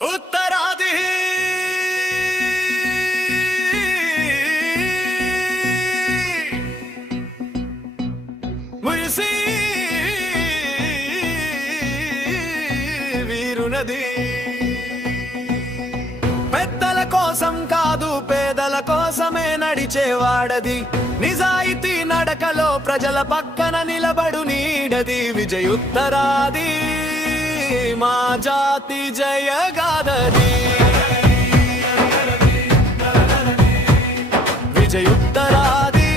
ఉత్తరాది మురిసి వీరునది పెద్దల కోసం కాదు పేదల కోసమే నడిచేవాడది నిజాయితీ నడకలో ప్రజల పక్కన నిలబడు నీడది విజయుత్తరాది మా జాతి జయగాథది విజయుత్తరాది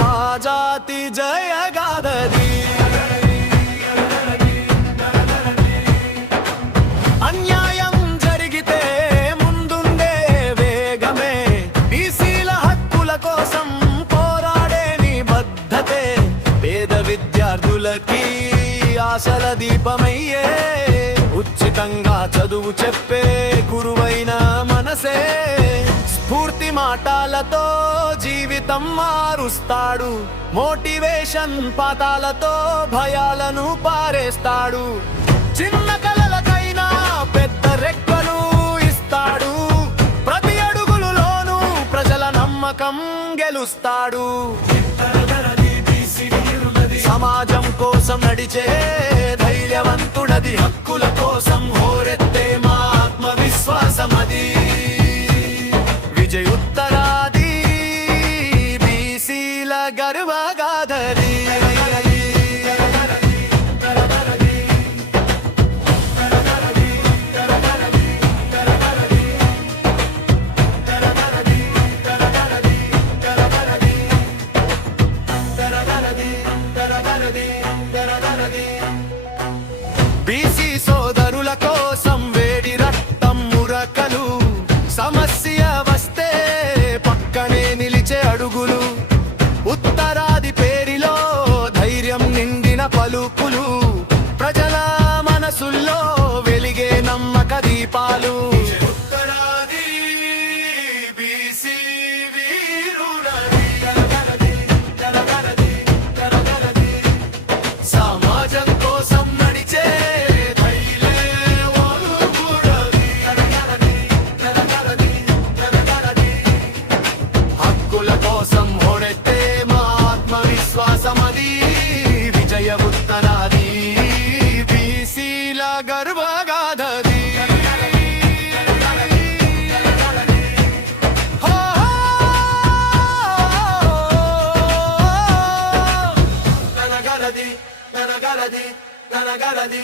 మా జాతి జయగాథది అన్యాయం జరిగితే ముందుండే వేగమే బీసీల హక్కుల కోసం పోరాడే నిబద్ధతే పేద విద్యార్థులకి ఆశల దీపమయ్యే ఉచితంగా చదువు చెప్పే గురువైన మనసే స్ఫూర్తి మాటలతో జీవితం మారుస్తాడు మోటివేషన్ పాఠాలతో భయాలను పారేస్తాడు చిన్న కలలకైనా పెద్ద రెక్కలు ఇస్తాడు ప్రతి అడుగులోనూ ప్రజల నమ్మకం గెలుస్తాడు సమాజం కోసం నడిచే ధైర్యవంతుడది హక్కుల కోసం హోరెత్తే మా ఆత్మవిశ్వాసమది విజయుత్తరాది బీసీల గర్వగాథది బీసీ సోదరుల కోసం వేడి రక్తం మురకలు సమస్య వస్తే పక్కనే నిలిచే అడుగులు ఉత్తరాది పేరిలో ధైర్యం నిండిన పలుకులు ప్రజల మనసుల్లో వెలిగే నమ్మక దీపాలు ఉత్తరాది బీసీ సమాజం కోసం నడిచే హక్కుల కోసం హోరెత్తే మా ఆత్మవిశ్వాసమది విజయుత్తరాది బీసీల గర్వగాథది ననగలది